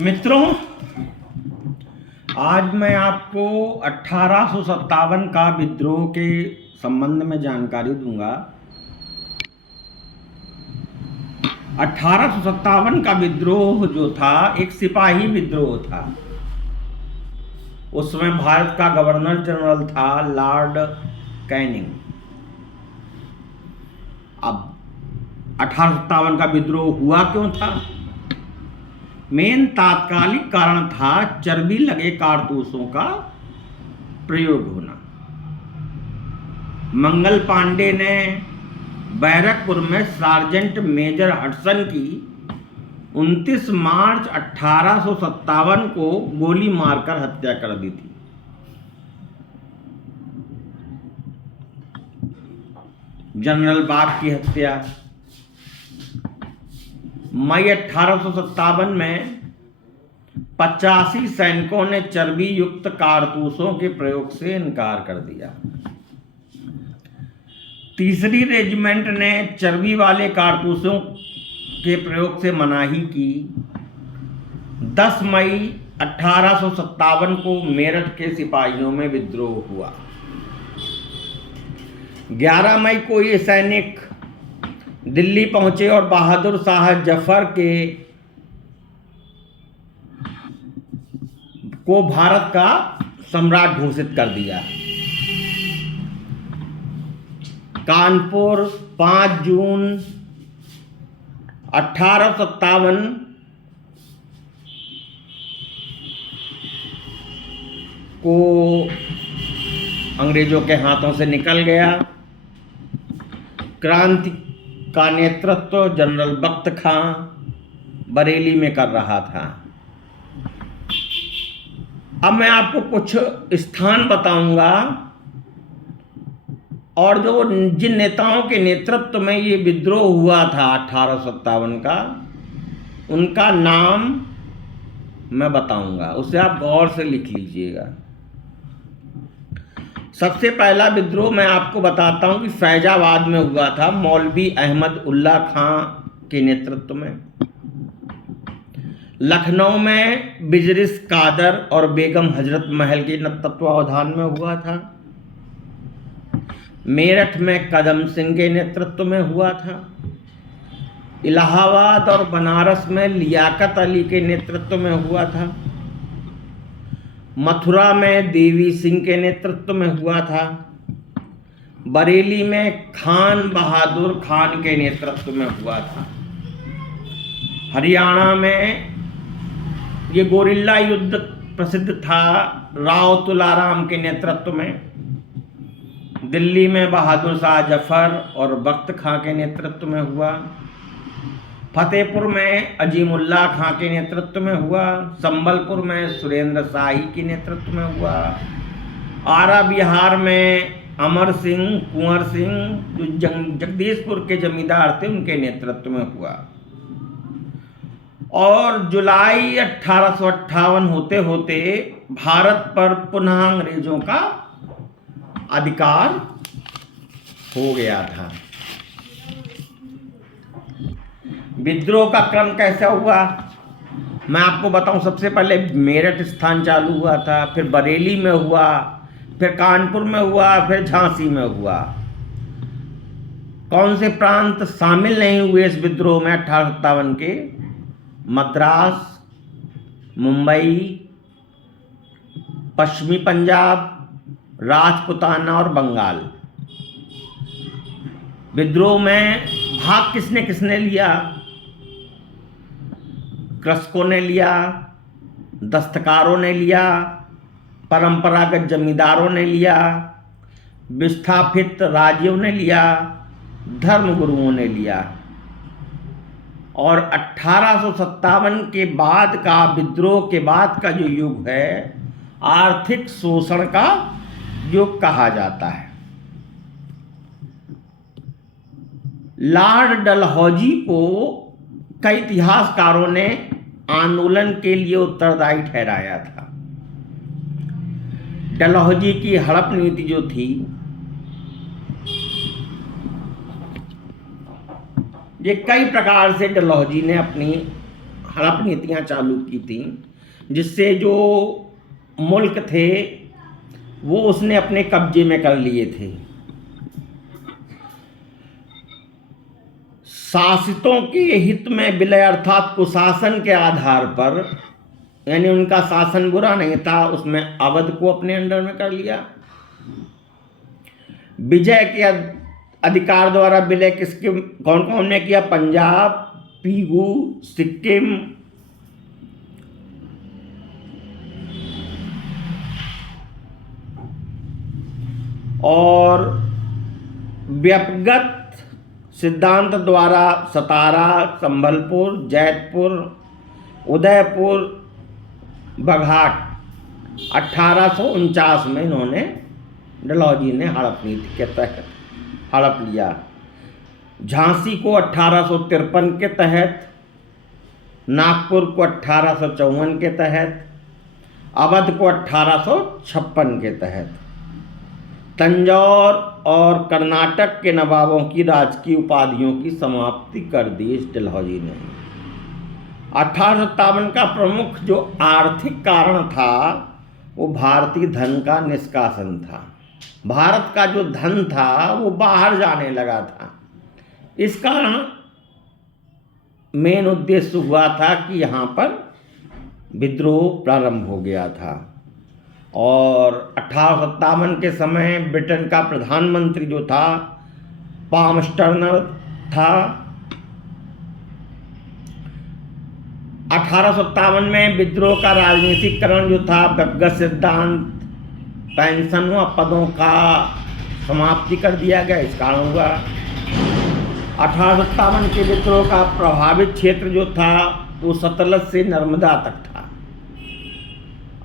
मित्रों, आज मैं आपको 1857 का विद्रोह के संबंध में जानकारी दूंगा। 1857 का विद्रोह जो था एक सिपाही विद्रोह था। उसमें भारत का गवर्नर जनरल था लॉर्ड कैनिंग। अब 1857 का विद्रोह हुआ क्यों था? मेन तात्कालिक कारण था चर्बी लगे कारतूसों का प्रयोग होना। मंगल पांडे ने बैरकपुर में सार्जेंट मेजर हडसन की 29 मार्च 1857 को गोली मारकर हत्या कर दी थी। जनरल बाग की हत्या मई 1857 में 85 सैनिकों ने चर्बी युक्त कारतूसों के प्रयोग से इनकार कर दिया। तीसरी रेजिमेंट ने चर्बी वाले कारतूसों के प्रयोग से मनाही की। 10 मई 1857 को मेरठ के सिपाहियों में विद्रोह हुआ। 11 मई को ये सैनिक दिल्ली पहुंचे और बहादुर शाह जफर को भारत का सम्राट घोषित कर दिया। कानपुर 5 जून 1857 को अंग्रेजों के हाथों से निकल गया। क्रांति का नेतृत्व जनरल बख्त खां बरेली में कर रहा था। अब मैं आपको कुछ स्थान बताऊंगा और जो जिन नेताओं के नेतृत्व में ये विद्रोह हुआ था 1857 का, उनका नाम मैं बताऊंगा, उसे आप गौर से लिख लीजिएगा। सबसे पहला विद्रोह मैं आपको बताता हूं कि फैजाबाद में हुआ था, मौलवी अहमद उल्ला खां के नेतृत्व में। लखनऊ में बिजरिस कादर और बेगम हजरत महल के तत्वावधान में हुआ था। मेरठ में कदम सिंह के नेतृत्व में हुआ था। इलाहाबाद और बनारस में लियाकत अली के नेतृत्व में हुआ था। मथुरा में देवी सिंह के नेतृत्व में हुआ था। बरेली में खान बहादुर खान के नेतृत्व में हुआ था। हरियाणा में ये गोरिल्ला युद्ध प्रसिद्ध था, राव तुलाराम के नेतृत्व में। दिल्ली में बहादुर शाह जफर और बख्त खां के नेतृत्व में हुआ। फतेहपुर में अजीमुल्ला खां के नेतृत्व में हुआ। संबलपुर में सुरेंद्र शाही के नेतृत्व में हुआ। आरा बिहार में अमर सिंह कुंवर सिंह जो जगदीशपुर के जमींदार थे, उनके नेतृत्व में हुआ। और जुलाई 1858 होते होते भारत पर पुनः अंग्रेजों का अधिकार हो गया था। विद्रोह का क्रम कैसा हुआ मैं आपको बताऊं। सबसे पहले मेरठ स्थान चालू हुआ था, फिर बरेली में हुआ, फिर कानपुर में हुआ, फिर झांसी में हुआ। कौन से प्रांत शामिल नहीं हुए इस विद्रोह में 1857 के? मद्रास, मुंबई, पश्चिमी पंजाब, राजपुताना और बंगाल। विद्रोह में भाग किसने किसने लिया? कृषकों ने लिया, दस्तकारों ने लिया, परंपरागत जमींदारों ने लिया, विस्थापित राजियों ने लिया, धर्मगुरुओं ने लिया। और 1857 के बाद का विद्रोह के बाद का जो युग है, आर्थिक शोषण का युग कहा जाता है। लॉर्ड डलहौजी को कई इतिहासकारों ने आंदोलन के लिए उत्तरदायी ठहराया था। डलहौजी की हड़प नीति जो थी, ये कई प्रकार से डलहौजी ने अपनी हड़प नीतियाँ चालू की थी, जिससे जो मुल्क थे वो उसने अपने कब्जे में कर लिए थे। शासितों के हित में विलय अर्थात कुशासन के आधार पर, यानी उनका शासन बुरा नहीं था, उसमें अवध को अपने अंडर में कर लिया। विजय के अधिकार द्वारा विलय किसके कौन कौन ने किया? पंजाब, पीगू, सिक्किम, और व्यक्तिगत सिद्धांत द्वारा सतारा, संबलपुर, जैतपुर, उदयपुर, बघाट 1849 में इन्होंने डलहौजी ने हड़प नीति के तहत हड़प लिया। झांसी को 1853 के तहत, नागपुर को 1854 के तहत, अवध को 1856 के तहत। तंजौर और कर्नाटक के नवाबों की राजकीय उपाधियों की समाप्ति कर दी इस डलहौजी ने। 1857 का प्रमुख जो आर्थिक कारण था वो भारतीय धन का निष्कासन था। भारत का जो धन था वो बाहर जाने लगा था। इस कारण मेन उद्देश्य हुआ था कि यहाँ पर विद्रोह प्रारंभ हो गया था। और 1857 के समय ब्रिटेन का प्रधानमंत्री जो था पामस्टर्नर था। 1857 में विद्रोह का राजनीतिकरण जो था, व्यक्तिगत सिद्धांत, पेंशन व पदों का समाप्ति कर दिया गया, इस कारण हुआ। 1857 के विद्रोह का प्रभावित क्षेत्र जो था वो सतलज से नर्मदा तक था।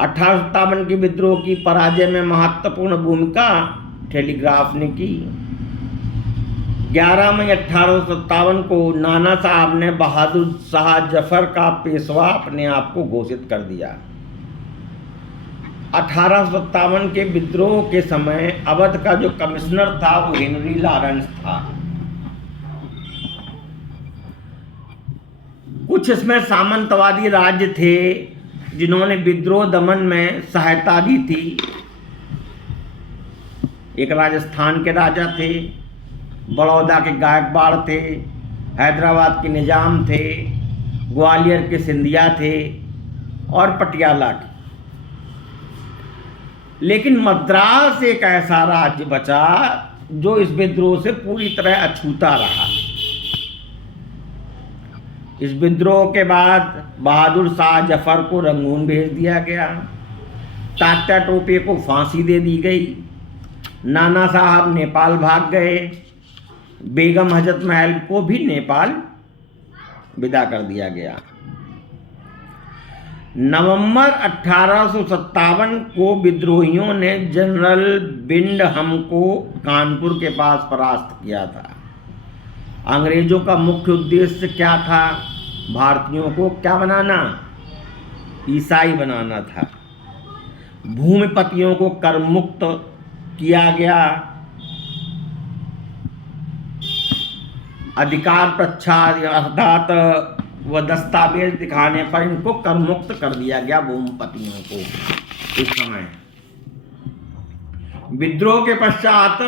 1857 के विद्रोह की पराजय में महत्वपूर्ण भूमिका टेलीग्राफ ने की। 11 मई 1857 को नाना साहब ने बहादुर शाह जफर का पेशवा अपने आप को घोषित कर दिया। 1857 के विद्रोह के समय अवध का जो कमिश्नर था वो हेनरी लॉरेंस था। कुछ इसमें सामंतवादी राज्य थे जिन्होंने विद्रोह दमन में सहायता दी थी। एक राजस्थान के राजा थे, बड़ौदा के गायकवाड़ थे, हैदराबाद के निजाम थे, ग्वालियर के सिंधिया थे और पटियाला के। लेकिन मद्रास एक ऐसा राज्य बचा जो इस विद्रोह से पूरी तरह अछूता रहा। इस विद्रोह के बाद बहादुर शाह जफर को रंगून भेज दिया गया, तात्या टोपे को फांसी दे दी गई, नाना साहब नेपाल भाग गए, बेगम हजरत महल को भी नेपाल विदा कर दिया गया। नवंबर 1857 को विद्रोहियों ने जनरल बिंडहम को कानपुर के पास परास्त किया था। अंग्रेजों का मुख्य उद्देश्य क्या था? भारतीयों को क्या बनाना? ईसाई बनाना था। भूमिपतियों को कर मुक्त किया गया। अधिकार प्रच्छाद अर्थात व दस्तावेज दिखाने पर इनको कर मुक्त कर दिया गया भूमिपतियों को। इस समय विद्रोह के पश्चात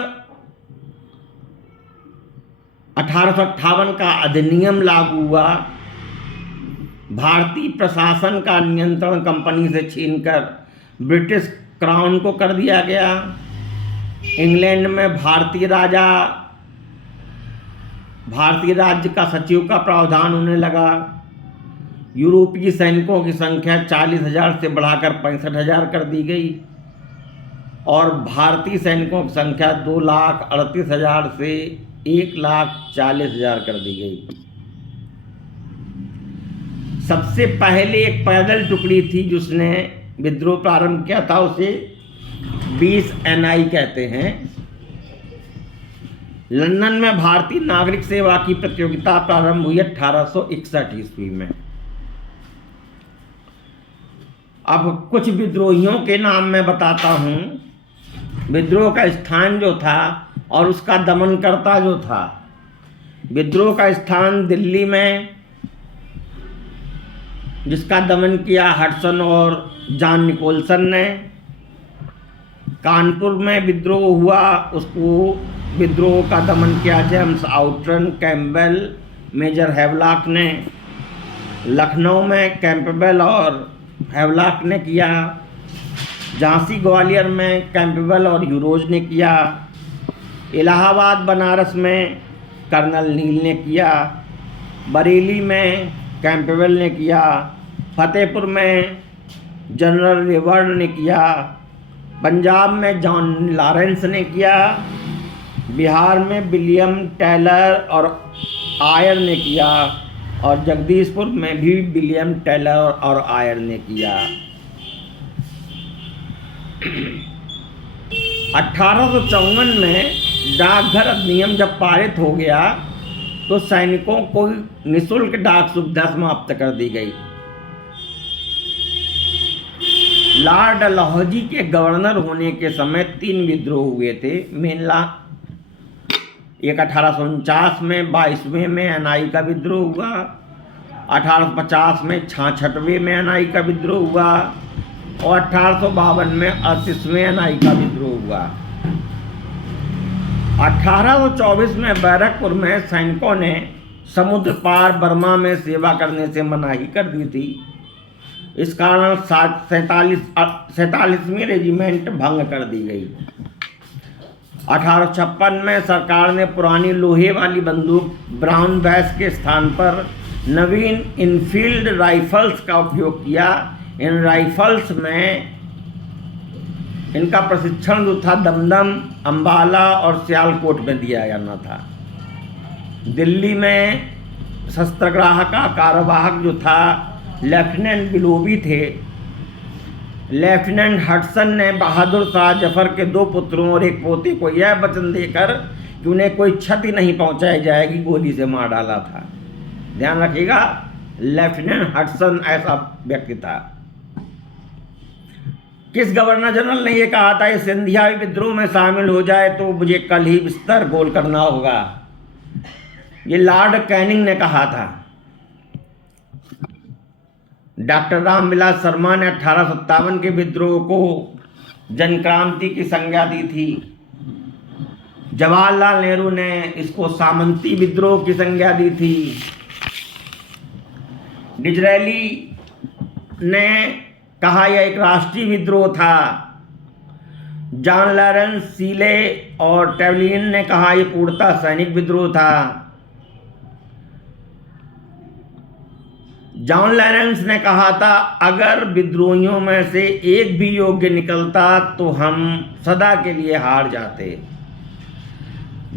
1858 का अधिनियम लागू हुआ। भारतीय प्रशासन का नियंत्रण कंपनी से छीनकर ब्रिटिश क्राउन को कर दिया गया। इंग्लैंड में भारतीय राज्य का सचिव का प्रावधान होने लगा। यूरोपीय सैनिकों की संख्या 40,000 से बढ़ाकर 65,000 कर दी गई और भारतीय सैनिकों की संख्या 2,38,000 से 1,40,000 कर दी गई। सबसे पहले एक पैदल टुकड़ी थी जिसने विद्रोह प्रारंभ किया था, उसे 20 NI कहते हैं। लंदन में भारतीय नागरिक सेवा की प्रतियोगिता प्रारंभ हुई 1861 ईस्वी में। अब कुछ विद्रोहियों के नाम मैं बताता हूँ। विद्रोह का स्थान जो था और उसका दमनकर्ता जो था। विद्रोह का स्थान दिल्ली में जिसका दमन किया हडसन और जॉन निकोलसन ने। कानपुर में विद्रोह हुआ, उसको विद्रोह का दमन किया James Outram, Campbell, Major Havelock ने। लखनऊ में कैम्पबेल और हैवलॉक ने किया। झांसी ग्वालियर में कैम्पबेल और यूरोज ने किया। इलाहाबाद बनारस में कर्नल नील ने किया। बरेली में कैम्पबेल ने किया। फतेहपुर में जनरल रेवर्ड ने किया। पंजाब में जॉन लॉरेंस ने किया। बिहार में विलियम टेलर और आयर ने किया। और जगदीशपुर में भी विलियम टेलर और आयर ने किया। 1854 में डाकघर अधिनियम जब पारित हो गया तो सैनिकों को निःशुल्क डाक सुविधा समाप्त कर दी गई। लॉर्ड डलहौजी के गवर्नर होने के समय 3 विद्रोह हुए थे। मेनला एक 1849 में 22वें में एनआई का विद्रोह हुआ। 1850 में 66वें में एनआई का विद्रोह हुआ और 1852 में 38वें एनआई का विद्रोह हुआ। 1824 में बैरकपुर में सैनिकों ने समुद्र पार बर्मा में सेवा करने से मनाही कर दी थी। इस कारण 47वीं रेजिमेंट भंग कर दी गई। 1856 में सरकार ने पुरानी लोहे वाली बंदूक ब्राउन बैस के स्थान पर नवीन इनफील्ड राइफल्स का उपयोग किया। इन राइफल्स में इनका प्रशिक्षण जो था दमदम, अंबाला और सियालकोट में दिया जाना था। दिल्ली में शस्त्रग्राह का कार्यवाहक जो था लेफ्टिनेंट बिलोबी थे। लेफ्टिनेंट हडसन ने बहादुर शाह जफर के 2 पुत्रों और एक पोते को यह वचन देकर कि उन्हें कोई क्षति नहीं पहुंचाई जाएगी गोली से मार डाला था। ध्यान रखिएगा, लेफ्टिनेंट हडसन ऐसा व्यक्ति था। किस गवर्नर जनरल ने यह कहा था, इस सिंधियाई विद्रोह में शामिल हो जाए तो मुझे कल ही बिस्तर गोल करना होगा? ये लॉर्ड कैनिंग ने कहा था। डॉक्टर रामविलास शर्मा ने 1857 के विद्रोह को जनक्रांति की संज्ञा दी थी। जवाहरलाल नेहरू ने इसको सामंती विद्रोह की संज्ञा दी थी। डिजरेली ने कहा यह एक राष्ट्रीय विद्रोह था। जॉन लॉरेंस, सीले और टेवलिन ने कहा यह पूर्णतः सैनिक विद्रोह था। जॉन लॉरेंस ने कहा था अगर विद्रोहियों में से एक भी योग्य निकलता तो हम सदा के लिए हार जाते।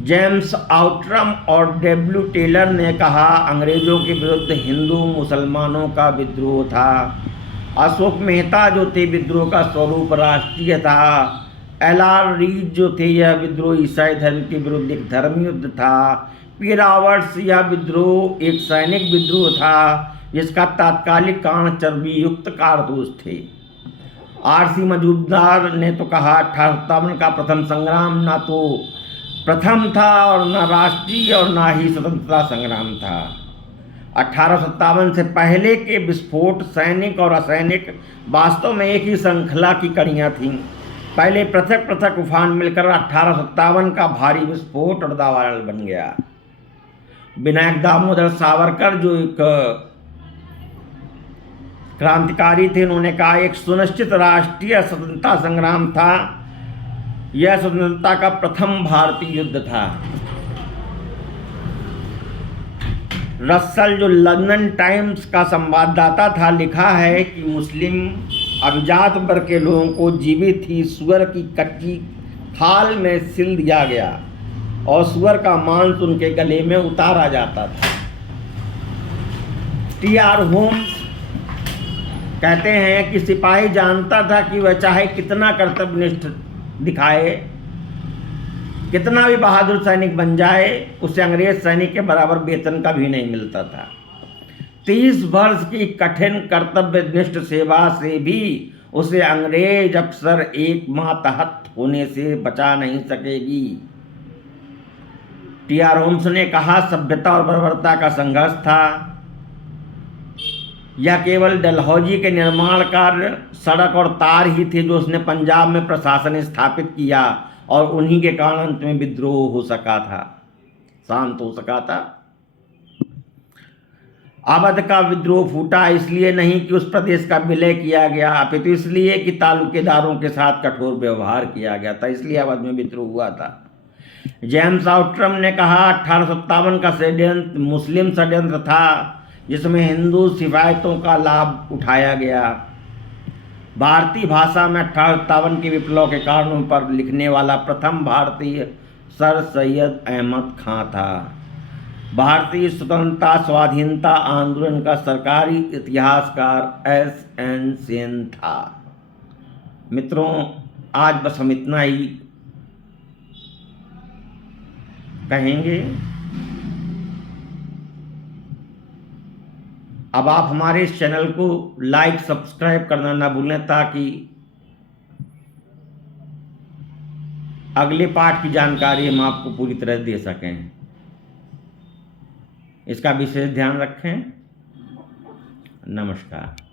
जेम्स आउटरम और डब्ल्यू टेलर ने कहा अंग्रेजों के विरुद्ध हिंदू मुसलमानों का विद्रोह था। अशोक मेहता जो थे विद्रोह का स्वरूप राष्ट्रीय था। एल.आर. रीड जो थे यह विद्रोह ईसाई धर्म के विरुद्ध एक धर्म युद्ध था। पी रॉबर्ट्स यह विद्रोह एक सैनिक विद्रोह था जिसका तात्कालिक कारण चर्बी युक्त कारतूस थे। आर.सी. मजूमदार ने तो कहा 1857 का प्रथम संग्राम ना तो प्रथम था और न राष्ट्रीय और ना ही स्वतंत्रता संग्राम था। 1857 से पहले के विस्फोट सैनिक और असैनिक वास्तव में एक ही श्रृंखला की कड़ियाँ थीं। पहले पृथक पृथक उफान मिलकर 1857 का भारी विस्फोट और दावानल बन गया। विनायक दामोदर सावरकर जो एक क्रांतिकारी थे, उन्होंने कहा एक सुनिश्चित राष्ट्रीय स्वतंत्रता संग्राम था। यह स्वतंत्रता का प्रथम भारतीय युद्ध था। रस्सल जो लंदन टाइम्स का संवाददाता था, लिखा है कि मुस्लिम अभिजात वर्ग के लोगों को जीवित ही सुअर की कच्ची खाल में सिल दिया गया और सुअर का मांस उनके गले में उतारा जाता था। टी.आर. होम्स कहते हैं कि सिपाही जानता था कि वह चाहे कितना कर्तव्यनिष्ठ दिखाए, कितना भी बहादुर सैनिक बन जाए, उसे अंग्रेज सैनिक के बराबर वेतन का भी नहीं मिलता था। 30 वर्ष की कठिन कर्तव्यनिष्ठ सेवा से भी उसे अंग्रेज अफसर एक मातहत होने से बचा नहीं सकेगी। टी.आर. होम्स ने कहा सभ्यता और बर्बरता का संघर्ष था। यह केवल डलहौजी के निर्माण कार्य, सड़क और तार ही थे जो उसने पंजाब में प्रशासन स्थापित किया, और उन्हीं के कारण अंत में विद्रोह हो सका था, शांत हो सका था। अवध का विद्रोह फूटा इसलिए नहीं कि उस प्रदेश का विलय किया गया, अपितु इसलिए कि तालुकेदारों के साथ कठोर व्यवहार किया गया था, इसलिए अवध में विद्रोह हुआ था। जेम्स आउट्रम ने कहा 1857 का षड्यंत्र मुस्लिम षड्यंत्र था जिसमें हिंदू सिफायतों का लाभ उठाया गया। भारतीय भाषा में 1857 के विप्लव के कारणों पर लिखने वाला प्रथम भारतीय सर सैयद अहमद खां था। भारतीय स्वतंत्रता स्वाधीनता आंदोलन का सरकारी इतिहासकार एस.एन. सेन था। मित्रों, आज बस हम इतना ही कहेंगे। अब आप हमारे इस चैनल को लाइक सब्सक्राइब करना ना भूलें ताकि अगले पाठ की जानकारी हम आपको पूरी तरह दे सकें। इसका विशेष ध्यान रखें। नमस्कार।